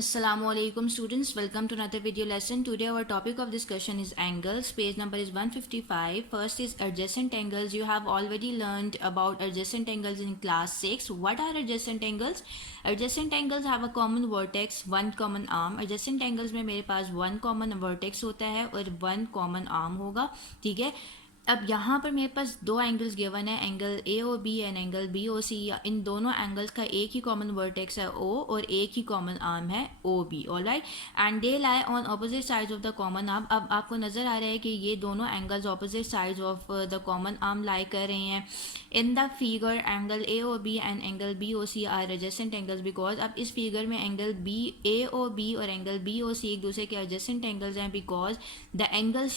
Assalamualaikum students, welcome to another video lesson. Today our topic of discussion is angles. Page number is 155. First is adjacent angles. You have already learned about adjacent angles in class 6. What are adjacent angles? Adjacent angles have a common vertex, one common arm. Adjacent angles में मेरे पास one common vertex होता है और one common arm होगा, ठीक है. अब यहाँ पर मेरे पास दो एंगल्स गिवन है, angle A O B and angle B O C. इन दोनों एंगल्स का एक ही कॉमन वर्टेक्स है ओ और एक ही कॉमन आर्म है O B. Alright, and they lie on opposite sides of the common arm. अब आपको नजर आ रहा है कि ये दोनों angles opposite sides of the common arm lie कर रहे हैं. In the figure angle A O B and angle B O C are adjacent angles because अब इस फिगर में angle B A O B और एंगल बी ओ सी एक दूसरे के एडजेसेंट एंगल्स हैं because the angles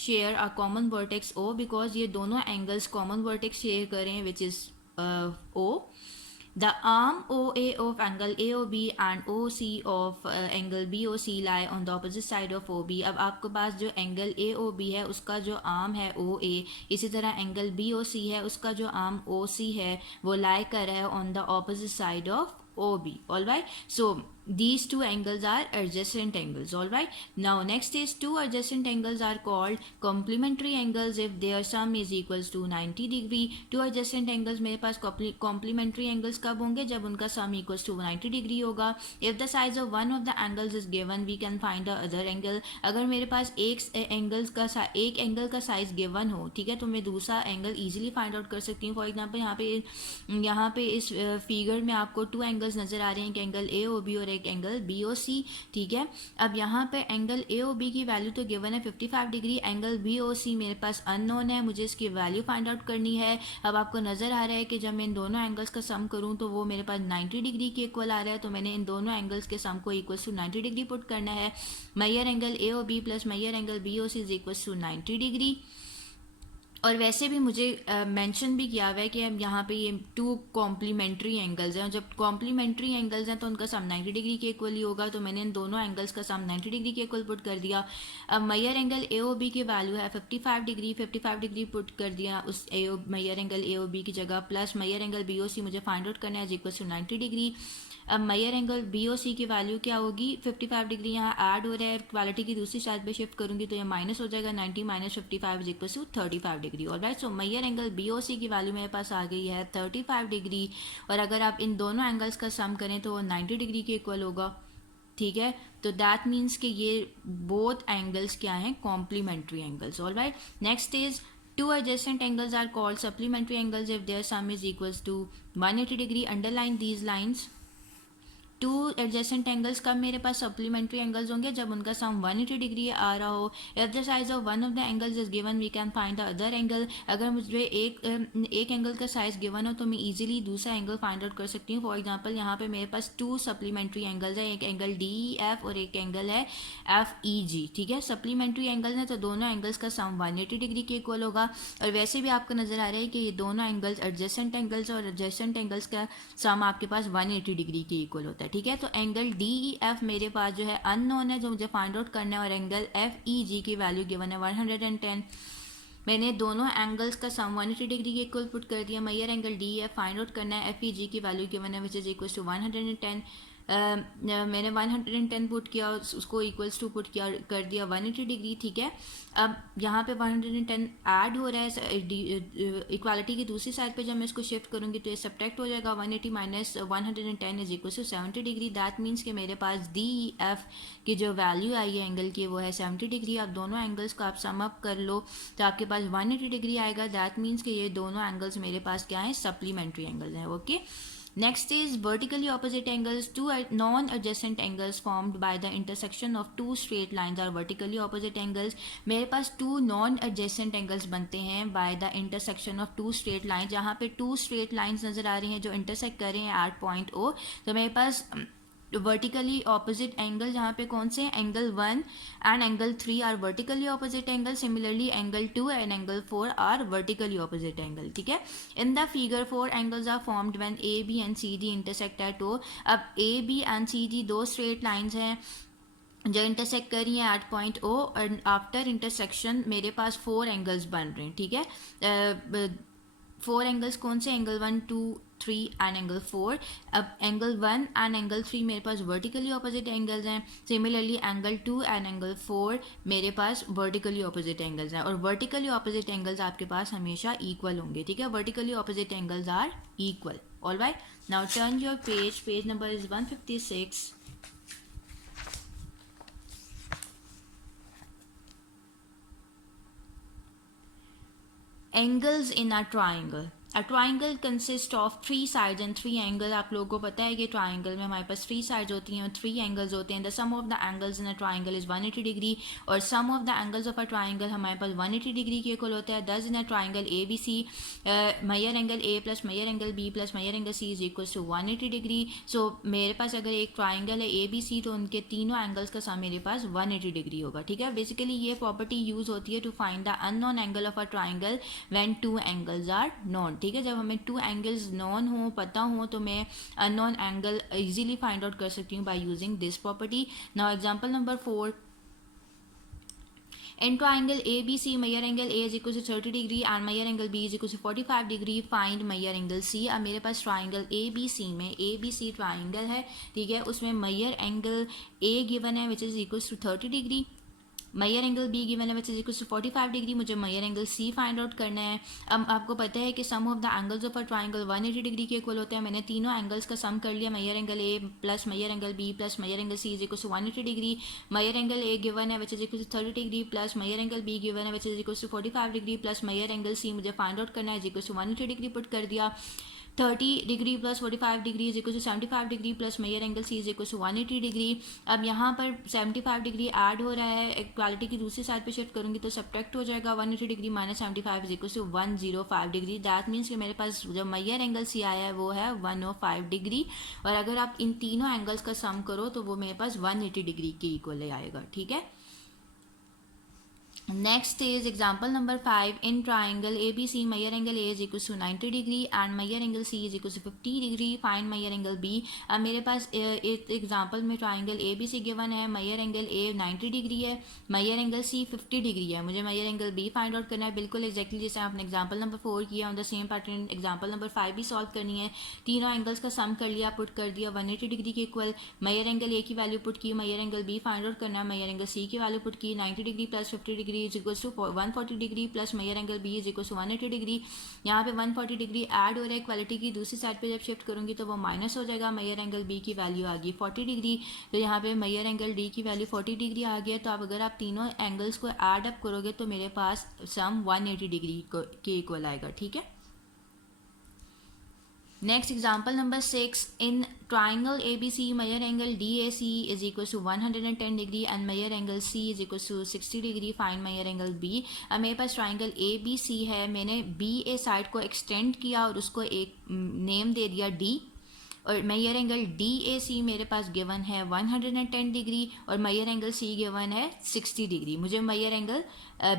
share a common vertex O. Because ये दोनों एंगल्स कॉमन वर्टेक्स शेयर कर रहे हैं which is O. The arm OA of angle AOB and OC of angle BOC lie on the opposite side of OB. अब आपके पास जो angle AOB है उसका जो आर्म है OA, इसी तरह एंगल BOC है उसका जो आर्म OC है वो लाई कर रहा है on the opposite side of OB. All right, so these two angles are adjacent angles. All right, now next is two adjacent angles are called complementary angles if their sum is equals to 90 degree. Two adjacent angles मेरे पास complementary angles कब होंगे? जब उनका sum equals to 90 degree होगा. If the size of one of the angles is given, we can find the other angle. अगर मेरे पास एक angle का साइज गिवन हो, ठीक है, तो मैं दूसरा एंगल इजीली फाइंड आउट कर सकती हूँ. फॉर एग्जाम्पल यहाँ पे इस फिगर में आपको टू एंगल्स नजर आ रहे हैं, एंगल ए ओ बी और एक एंगल बी ओ सी, ठीक है. अब यहाँ पे एंगल ए ओ बी की वैल्यू तो गिवन है 55 डिग्री, एंगल बी ओ सी मेरे पास अननोन है, मुझे इसकी वैल्यू फाइंड आउट करनी है. अब आपको नजर आ रहा है कि जब मैं इन दोनों एंगल्स का सम करूँ तो वो मेरे पास 90 डिग्री के इक्वल आ रहा है, तो मैंने इन दोनों एंगल्स के सम को इक्वल टू 90 डिग्री पुट करना है. Measure angle A O B plus measure angle B O C is equal to 90 degree. और वैसे भी मुझे मेंशन भी किया हुआ है कि अब यहाँ पे ये टू कॉम्प्लीमेंट्री एंगल्स हैं, जब कॉम्प्लीमेंट्री एंगल्स हैं तो उनका सम 90 डिग्री के इक्वल ही होगा, तो मैंने इन दोनों एंगल्स का सम 90 डिग्री के इक्वल पुट कर दिया. अब measure angle A O B की वैल्यू है 55 डिग्री, 55 डिग्री पुट कर दिया उस measure angle A O B की जगह, plus measure angle B O C मुझे फाइंड आउट करना है इक्वल टू 90 डिग्री. अब measure angle B O C की वैल्यू क्या होगी? 55 डिग्री यहाँ ऐड हो रहा है, क्वालिटी की दूसरी साइड पे शिफ्ट करूंगी तो ये माइनस हो जाएगा, 90 minus 55 is equal to 35 degree. Alright, so measure angle B O C की वैल्यू मेरे पास आ गई है 35 डिग्री, और अगर आप इन दोनों एंगल्स का सम करें तो वो 90 डिग्री के इक्वल होगा, ठीक है. तो दैट मीन्स कि ये बोथ एंगल्स क्या हैं? Complementary angles. Alright, next is two adjacent angles are called supplementary angles if their sum is equals to 180 degree. Underline these lines. Two adjacent angles कब मेरे पास सप्लीमेंट्री एंगल्स होंगे? जब उनका सम 180 डिग्री आ रहा हो. If the size of one of the angles is given we can find the other angle. अगर मुझे एक एंगल का साइज गिवन हो तो मैं इजीली दूसरा एंगल फाइंड आउट कर सकती हूँ. फॉर एग्जांपल यहाँ पे मेरे पास टू सप्लीमेंट्री एंगल्स है, एक एंगल डी ई एफ और एक एंगल है एफ ई जी, ठीक है. सप्लीमेंट्री एंगल्स हैं तो दोनों एंगल्स का सम 180 डिग्री के इक्वल होगा. और वैसे भी आपको नजर आ रहा है कि ये दोनों एंगल्स एडजेसेंट एंगल्स और एडजेसेंट एंगल्स का सम आपके पास 180 डिग्री के इक्वल होता है, ठीक है. तो एंगल डी ई एफ मेरे पास जो है अननोन है जो मुझे फाइंड आउट करना है, और एंगल एफ ई जी की वैल्यू गिवन है 110. मैंने दोनों एंगल्स का सम 180 डिग्री के इक्वल पुट कर दिया. Measure angle D F find out करना है, एफ ई जी की वैल्यू गिवन है विच इज इक्वल टू 110. मैंने 110 पुट किया, उसको इक्वल्स टू पुट किया कर दिया 180 डिग्री, ठीक है. अब यहाँ पे 110 ऐड हो रहा है, इक्वालिटी की दूसरी साइड पे जब मैं इसको शिफ्ट करूँगी तो ये सब्ट्रैक्ट हो जाएगा. 180 minus 110 is equal to 70 degree. That means कि मेरे पास डी ई एफ की जो वैल्यू आई है एंगल की वो है 70 डिग्री. आप दोनों एंगल्स को आप सम अप कर लो तो आपके पास 180 डिग्री आएगा. दैट मीन्स कि ये दोनों एंगल्स मेरे पास क्या है? सप्लीमेंट्री एंगल्स हैं. Okay, next is vertically opposite angles. Two non-adjacent angles formed by the intersection of two straight lines are vertically opposite angles. मेरे पास two non-adjacent angles बनते हैं by the intersection of two straight lines. यहाँ पे two straight lines नजर आ रही हैं जो intersect कर रहे हैं at point O. तो मेरे पास वर्टिकली ऑपोजिट एंगल जहाँ पे कौन से? Angle 1 and angle 3 are vertically opposite angle. Similarly angle 2 and angle 4 are vertically opposite angle, ठीक है. In the figure 4 angles are formed when A B and C D intersect at O. अब A B and C D दो straight lines हैं जो intersect कर रही हैं eight point ओ, और आफ्टर इंटरसेक्शन मेरे पास 4 एंगल्स बन रहे हैं, ठीक है. 4 एंगल्स कौन से, एंगल 1 2 3 एंड एंगल 4. अब एंगल 1 एंड एंगल 3 मेरे पास वर्टिकली ऑपोजिट एंगल्स हैं. सिमिलरली एंगल 2 एंड एंगल 4 मेरे पास वर्टिकली ऑपोजिट एंगल्स हैं, और वर्टिकली ऑपोजिट एंगल्स आपके पास हमेशा इक्वल होंगे. ठीक है, vertically opposite angles are equal. Alright, now turn your page number is 156. Angles in a triangle. A triangle consists of 3 sides and 3 angles. आप लोगों को पता है कि ट्राइंगल में हमारे पास 3 sides होती हैं और 3 angles होते हैं. The sum of the angles in a triangle is 180 degree, और sum of the angles of a triangle हमारे पास 180 degree के इक्वल होता है. Thus in a triangle ABC, measure angle A plus measure angle B plus measure angle C is equals to 180 degree. So मेरे पास अगर एक triangle है ABC तो उनके तीनों एंगल्स का सम मेरे पास 180 डिग्री होगा. ठीक है, बेसिकली ये प्रॉपर्टी यूज होती है to find the unknown angle of a triangle when 2 angles are known. ठीक है, जब हमें 2 एंगल्स नॉन हो, पता हो, तो मैं unknown angle easily find out कर सकती हूँ by using this property. Now example number 4. In triangle ABC, measure angle A is equal to 30 degree and measure angle B is equal to 45 degree. Find measure angle C. अब मेरे पास triangle ABC में ABC triangle है. ठीक है, उसमें measure angle A given है which is equal to 30 degree. Measure angle B given है which is equal to 45 degree. मुझे measure angle C find out करना है. अब आपको पता है कि sum of the angles of a triangle 180 degree के इक्वल होता है. मैंने तीनों एंगल्स का सम कर लिया. Major angle A plus measure angle B plus measure angle C is equal to 180 degree. Measure angle A given है which is equal to 30 degree plus measure angle B given है which is equal to 45 degree plus measure angle C मुझे find out करना है is equal to 180 degree put कर दिया. 30 degree plus 45 degree is equal to 75 degree plus measure angle C is equal to 180 degree. अब यहाँ पर 75 degree add हो रहा है, इक्वालिटी की दूसरी साइड पे शिफ्ट करूँगी तो सब्ट्रैक्ट हो जाएगा. 180 degree minus 75 is equal to 105 degree. That means कि मेरे पास जो मेजर एंगल सी आया है वो है 105 डिग्री, और अगर आप इन तीनों एंगल्स का सम करो तो वो मेरे पास 180 डिग्री के इक्वल आएगा. ठीक है, next is example number 5. In triangle ABC, measure angle A is equals to 90 degree and measure angle C is equals to 50 degree. Find measure angle B. अब मेरे पास एक एग्जाम्पल में ट्राइंगल ABC गिवन है. Measure angle A 90 degree है, measure angle C 50 degree है. मुझे measure angle B find out करना है, बिल्कुल एक्जैक्टली जैसे आपने एग्जाम्पल नंबर 4 किया. On the same pattern example number 5 भी सॉल्व करनी है. तीनों एंगल्स का सम कर लिया, पुट कर दिया 180 डिग्री के इक्वल. मेजर एंगल A की वैल्यू पुट की, measure angle B find out करना है, मेजर एंगल C की वैल्यू पुट की. 90 degree plus 50 degree is equal to 140 degree plus measure angle B is equal to 180 degree. यहाँ पे 140 degree add हो रहा है, इक्वालिटी की दूसरी साइड पे जब शिफ्ट करूंगी तो वो माइनस हो जाएगा. मेजर एंगल बी की वैल्यू आ गई 40 डिग्री, तो यहाँ पे मेजर एंगल डी की वैल्यू 40 डिग्री आ गया. तो अब अगर आप तीनों एंगल्स को ऐड अप करोगे तो मेरे पास सम 180 डिग्री के इक्वल आएगा. ठीक है, next example number 6. In triangle ABC, measure angle DAC is equals to 110 degree and measure angle C is equals to 60 degree. Find measure angle B. अब मेरे पास ट्राइंगल ABC है, मैंने BA साइड को एक्सटेंड किया और उसको एक नेम दे दिया D, और मेजर एंगल DAC मेरे पास गिवन है 110 डिग्री और मेजर एंगल C गिवन है 60 डिग्री. मुझे measure angle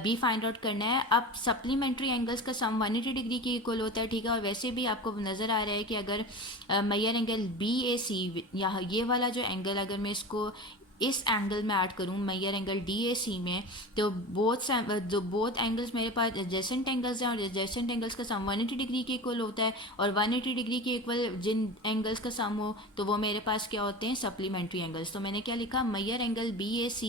B find out करना है. अब सप्लीमेंट्री एंगल्स का सम 180 डिग्री के इक्वल होता है. ठीक है, और वैसे भी आपको नज़र आ रहा है कि अगर मेजर एंगल BAC, यहाँ ये वाला जो एंगल अगर मैं इसको इस एंगल में ऐड करूँ मेजर एंगल DAC में, तो बोथ एंगल्स मेरे पास एडजेसेंट एंगल्स हैं और एडजेसेंट एंगल्स का सम 180 डिग्री के इक्वल होता है. और 180 डिग्री के इक्वल जिन एंगल्स का सम हो तो वो मेरे पास क्या होते हैं, सप्लीमेंट्री एंगल्स. तो मैंने क्या लिखा, measure angle BAC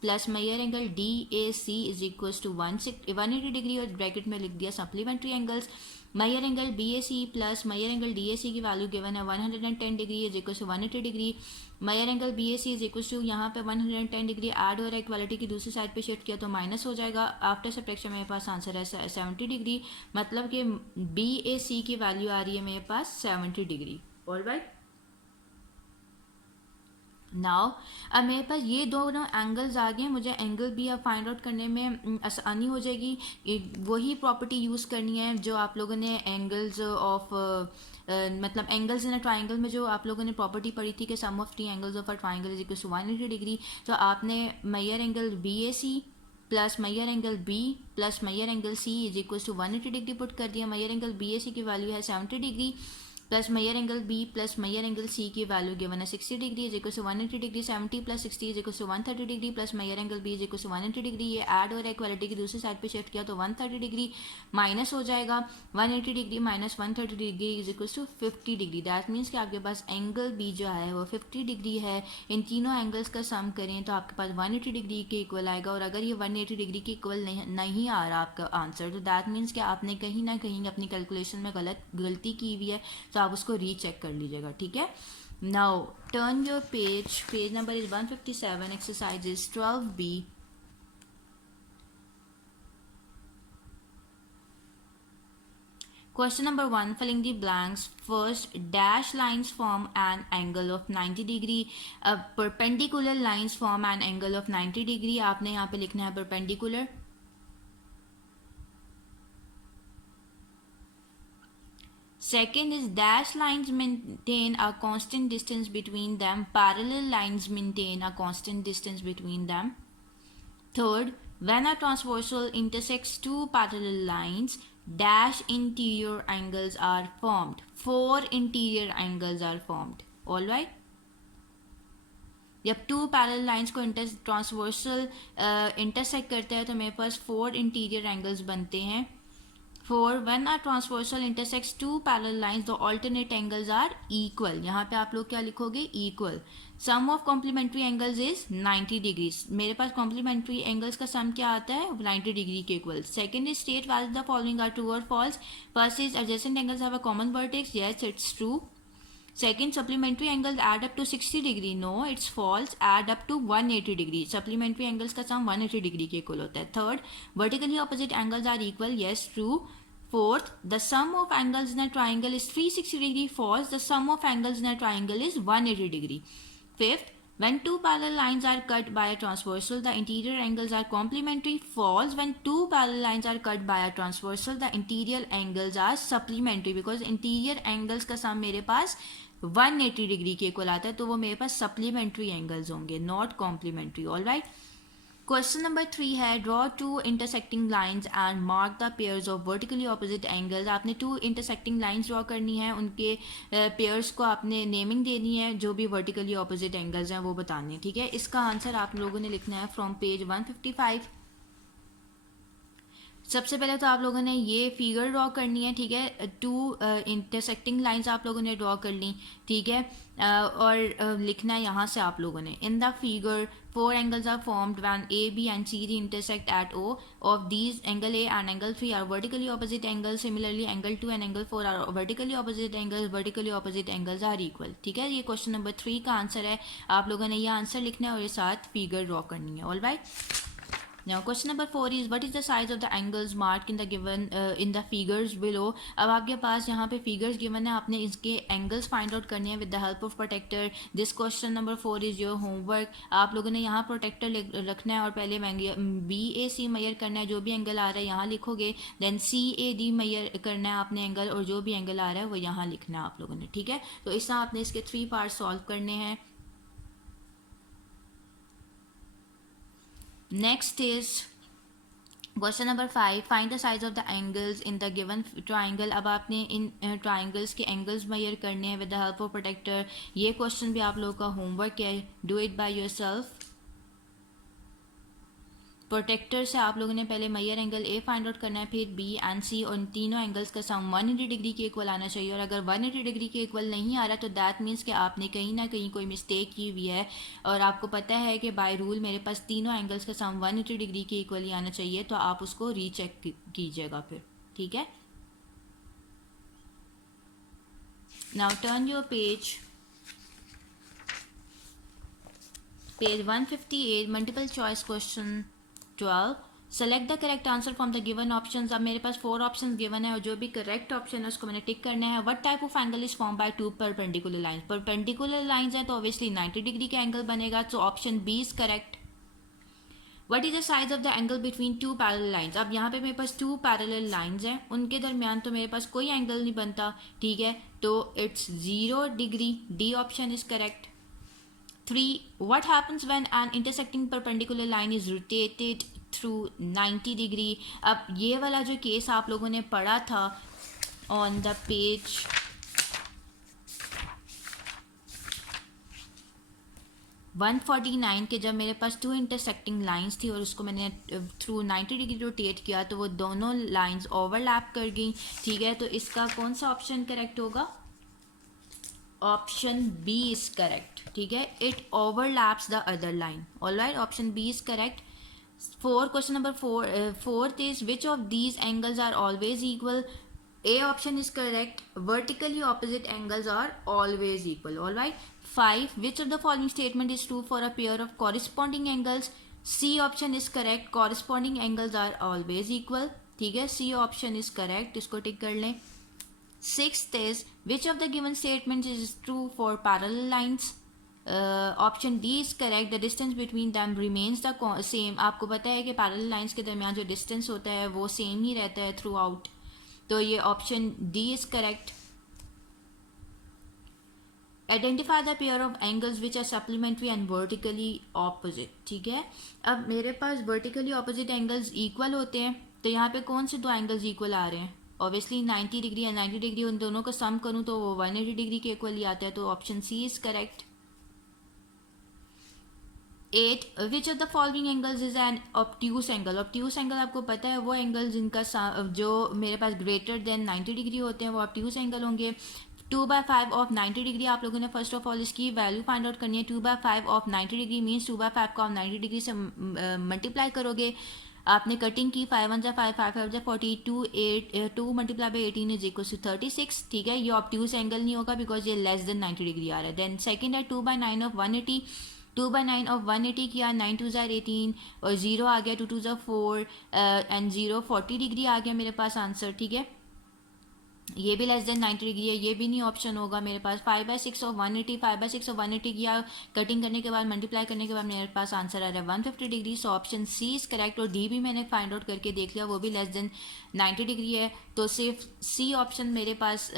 plus measure angle DAC is equals to 180 degree और ब्रैकेट में लिख दिया supplementary angles. Measure angle BAC plus measure angle DAC की वैल्यू गिवन है 110 degree is equal to 180 degree. Measure angle BAC is equal to यहाँ पे 110 degree add हो रहा है, इक्वालिटी की दूसरी साइड पे शिफ्ट किया तो माइनस हो जाएगा. आफ्टर सब्ट्रैक्शन मेरे पास आंसर है 70 डिग्री, मतलब कि BAC की वैल्यू आ रही है मेरे पास 70 डिग्री. ऑलराइट, नाउ अब मेरे पास ये दोनों एंगल्स आ गए. मुझे एंगल भी अब फाइंड आउट करने में आसानी हो जाएगी. वही प्रॉपर्टी यूज़ करनी है जो आप लोगों ने एंगल्स ऑफ मतलब एंगल्स इन अ ट्राइंगल में जो आप लोगों ने प्रॉपर्टी पढ़ी थी कि sum of 3 angles of a triangle is equal to 180 degree. तो आपने measure angle BAC plus measure angle B plus measure angle C is equal to 180 degree put कर दिया. मेजर एंगल BAC की वैल्यू है 70 degree plus measure angle B plus measure angle C की value given है 60 degree is equal to 180 degree, 70 plus 60 is equal to 130 degree plus measure angle B is equal to 180 degree. ये add हो रहा है, equality की दूसरी side पे shift किया तो 130 डिग्री माइनस हो जाएगा, 180 degree minus 130 degree is equal to 50 degree. That means कि आपके पास एंगल बी जो है वो 50 डिग्री है। इन तीनों एंगल्स का सम करें तो आपके पास 180 डिग्री के इक्वल आएगा। और अगर ये 180 डिग्री के इक्वल नहीं आ रहा आपका आंसर, तो दैट मीन्स कि आपने कहीं ना कहीं अपनी कैलकुलेशन में गलती की हुई है, तो आप उसको रीचेक कर लीजिएगा, ठीक है। Now turn your page number is 157, exercise is 12B। Question number 1, filling the blanks. First, dash lines form an angle of 90 degree. Perpendicular lines form an angle of 90 degree. आपने यहाँ पे लिखना है perpendicular. Second is dash lines maintain a constant distance between them. Parallel lines maintain a constant distance between them. Third, when a transversal intersects two parallel lines, dash interior angles are formed. 4 interior angles are formed. All right. जब to parallel lines को transversal intersect करते हैं तो मेरे पास 4 interior angles बनते हैं। 4 when a transversal intersects two parallel lines the alternate angles are equal। यहाँ पे आप लोग क्या लिखोगे, equal। sum of complementary angles is 90 degrees। मेरे पास complementary angles का sum क्या आता है, 90 डिग्री के equal। second is state whether the following are true or false। first is adjacent angles have a common vertex, yes it's true। second, supplementary angles add up to 60 degree, no it's false, add up to 180 degree। supplementary angles का sum 180 degree के equal होता है। third, vertically opposite angles are equal, yes true। fourth, the sum of angles in a triangle is 360 degree, false, the sum of angles in a triangle is 180 degree। fifth, when two parallel lines are cut by a transversal the interior angles are complementary, false, when two parallel lines are cut by a transversal the interior angles are supplementary, because interior angles का sum मेरे पास 180 degree के equal आता है, तो वो मेरे पास supplementary angles होंगे, not complementary. All right. Question number 3 है draw two intersecting lines and mark the pairs of vertically opposite angles. आपने 2 इंटरसेक्टिंग लाइंस ड्रॉ करनी है, उनके पेयर्स को आपने नेमिंग देनी है, जो भी वर्टिकली ऑपोजिट एंगल्स हैं वो बताने हैं, ठीक है। इसका आंसर आप लोगों ने लिखना है फ्रॉम पेज 155। सबसे पहले तो आप लोगों ने ये फिगर ड्रॉ करनी है, ठीक है। 2 इंटरसेक्टिंग लाइंस आप लोगों ने ड्रॉ कर ली, ठीक है। और लिखना है यहाँ से आप लोगों ने, इन the figure 4 angles are formed when A, B and C intersect at O. Of these, angle A and angle 3 are vertically opposite angles. Similarly, angle 2 and angle 4 are vertically opposite angles. Vertically opposite angles are equal। ठीक है, ये question number 3 का answer है। आप लोगों ने ये answer लिखना है और ये साथ फिगर ड्रॉ करनी है। All right. Now question number 4 is what is the size of the angles marked in the given in the figures below। अब आपके पास यहाँ पे figures given है, आपने इसके angles find out करने हैं with the help of protector। This question number 4 is your homework। आप लोगों ने यहाँ protector रखना है और पहले BAC मेजर करना है, जो भी एंगल आ रहा है यहाँ लिखोगे, देन CAD मेजर करना है आपने एंगल, और जो भी एंगल आ रहा है वो यहाँ लिखना है आप लोगों ने, ठीक है। तो इस तरह आपने इसके 3 पार्ट सॉल्व करने हैं। Next is question number 5, find the size of the angles in the given triangle। अब आपने इन ट्राइंगल्स के एंगल्स मेजर करने हैं with the help of protractor. ये क्वेश्चन भी आप लोगों का होमवर्क है, do it by yourself. Protractor से आप लोगों ने पहले measure angle A find out करना है, फिर बी एंड सी, और इन तीनों एंगल्स का सम 180 डिग्री के इक्वल आना चाहिए। और अगर 180 डिग्री के इक्वल नहीं आ रहा तो दैट मीन्स कि आपने कहीं ना कहीं कोई मिस्टेक की हुई है, और आपको पता है कि बाय रूल मेरे पास तीनों एंगल्स का सम 180 डिग्री के इक्वल ही आना चाहिए, तो आप उसको रीचेक कीजिएगा फिर, ठीक है। Now turn your page 158, multiple choice question 12। Select the correct answer from the given options. अब मेरे पास 4 ऑप्शंस गिवन है और जो भी करेक्ट ऑप्शन है उसको मैंने टिक करना है। What type of angle is form by 2 perpendicular lines. Perpendicular lines है तो ऑब्वियसली 90 डिग्री का एंगल बनेगा, तो option B is correct. What is the size of the angle between 2 parallel lines. अब यहाँ पे मेरे पास 2 पैरेलल लाइंस हैं, उनके दरमियान तो मेरे पास कोई एंगल नहीं बनता, ठीक है, तो it's 0 degree, D option is correct. 3, what happens when an intersecting perpendicular line is rotated through 90 degree। अब ये वाला जो केस आप लोगों ने पढ़ा था ऑन द पेज 149 के जब मेरे पास टू इंटरसेक्टिंग लाइंस थी और उसको मैंने थ्रू 90 डिग्री रोटेट किया तो वो दोनों लाइंस ओवरलैप कर गई, ठीक है। तो इसका कौन सा ऑप्शन करेक्ट होगा? ऑप्शन बी इज करेक्ट, ठीक है। It overlaps the other line, all right, option B is correct. Question number fourth is which of these angles are always equal? A option is correct. Vertically opposite angles are always equal. All right. 5. Which of the following statement is true for a pair of corresponding angles? C option is correct. Corresponding angles are always equal. ठीक है, C option is correct. इसको टिक कर लें। Sixth is which of the given statements is true for parallel lines? Option D is correct, the distance between them remains the same. आपको पता है कि parallel lines के दरमियान जो डिस्टेंस होता है वो सेम ही रहता है थ्रू आउट, तो ये option D is correct. Identify the pair of angles which are supplementary and vertically opposite, ठीक है। अब मेरे पास वर्टिकली ऑपोजिट एंगल्स इक्वल होते हैं, तो यहाँ पे कौन से दो एंगल्स इक्वल आ रहे हैं? ऑब्वियसली 90 डिग्री या 90 डिग्री, उन दोनों को सम करूँ तो वो 180 डिग्री के इक्वल ही आता है, तो option C is correct. 8. Which of the following angles is an obtuse angle? Obtuse angle आपको पता है वो एंगल जिनका जो मेरे पास ग्रेटर देन 90 डिग्री होते हैं वो ऑब्ट्यूस एंगल होंगे। 2/5 ऑफ 90 डिग्री आप लोगों ने फर्स्ट ऑफ ऑल इसकी वैल्यू फाइंड आउट करनी है। 2/5 ऑफ 90 डिग्री मीन्स 2/5 का आप 90 डिग्री से मल्टीप्लाई करोगे। आपने कटिंग की 5 1 5 5 5 42 2 multiply by 18 is equal to 36, ठीक है। ये ऑब्ट्यूस एंगल नहीं होगा बिकॉज ये लेस देन 90 डिग्री आ रहा है। देन सेकंड है 2/9 ऑफ 180, 2/9 ऑफ 180 किया, 9 2 ज़ार 18 और 0 आ गया, 2 2 ज़ार 4 एंड 0 40 डिग्री आ गया मेरे पास आंसर, ठीक है। ये भी लेस देन 90 डिग्री है, ये भी नहीं ऑप्शन होगा मेरे पास। 5/6 ऑफ 180, 5/6 ऑफ 180 किया, कटिंग करने के बाद मल्टीप्लाई करने के बाद मेरे पास आंसर आ रहा है 150 degree, so option C is correct. और डी भी मैंने फाइंड आउट करके देख लिया, वो भी लेस देन 90 डिग्री है, तो सिर्फ सी ऑप्शन मेरे पास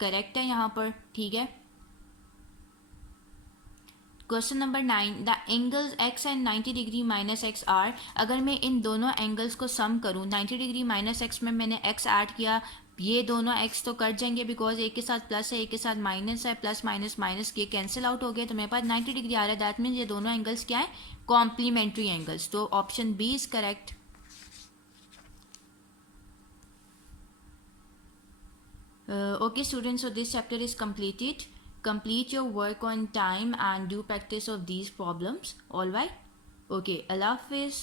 करेक्ट है यहाँ पर, ठीक है। Question number 9, the angles X and 90 degree minus X are. अगर मैं इन दोनों एंगल्स को सम करूँ, 90 डिग्री माइनस एक्स में मैंने एक्स ऐड किया, ये दोनों एक्स तो कट जाएंगे बिकॉज एक के साथ प्लस है एक के साथ माइनस है, प्लस माइनस माइनस ये कैंसिल आउट हो गया, तो मेरे पास 90 डिग्री आ रहा है। दैट मीन्स ये दोनों एंगल्स क्या है? कॉम्प्लीमेंट्री एंगल्स, तो option B is correct. Okay students, so this chapter is completed. Complete your work on time and do practice of these problems. All right, okay, Allah Hafiz.